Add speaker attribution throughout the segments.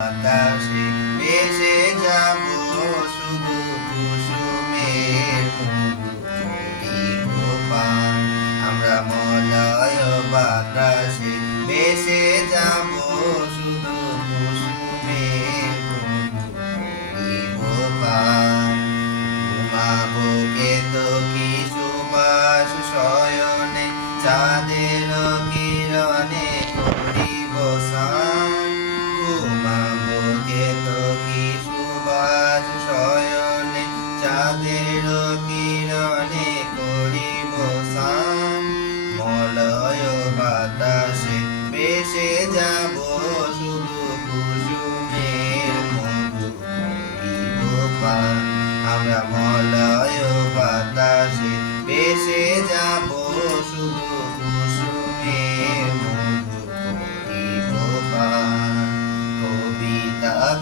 Speaker 1: thousand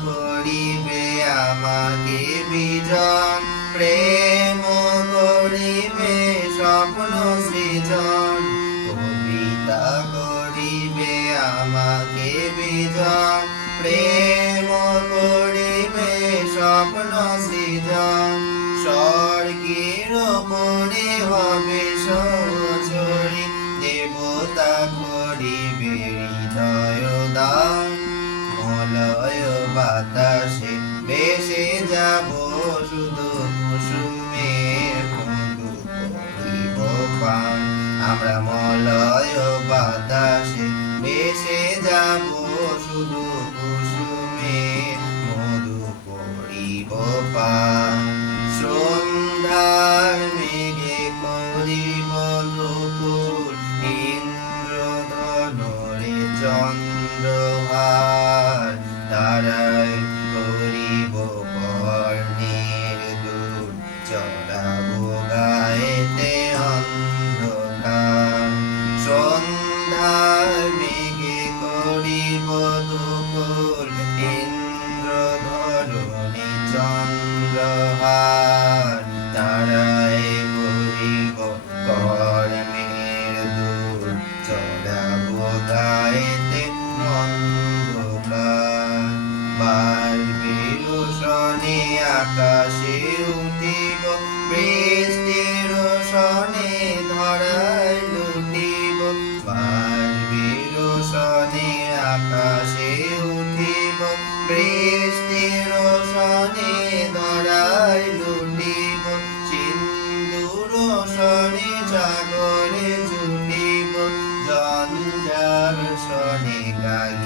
Speaker 1: করিবে আমাকে বিজন প্রেম করিবে স্বপ্ন সৃজন কবিতা করিবে আমাকে বিজন প্রেম স্বপ্ন আমরা মলয় বাতাসে বৃষ্টির সনে ধরায় লুটিব সিন্দুর সনে সাগরে ছুটিব জঞ্জাল সনে গাগি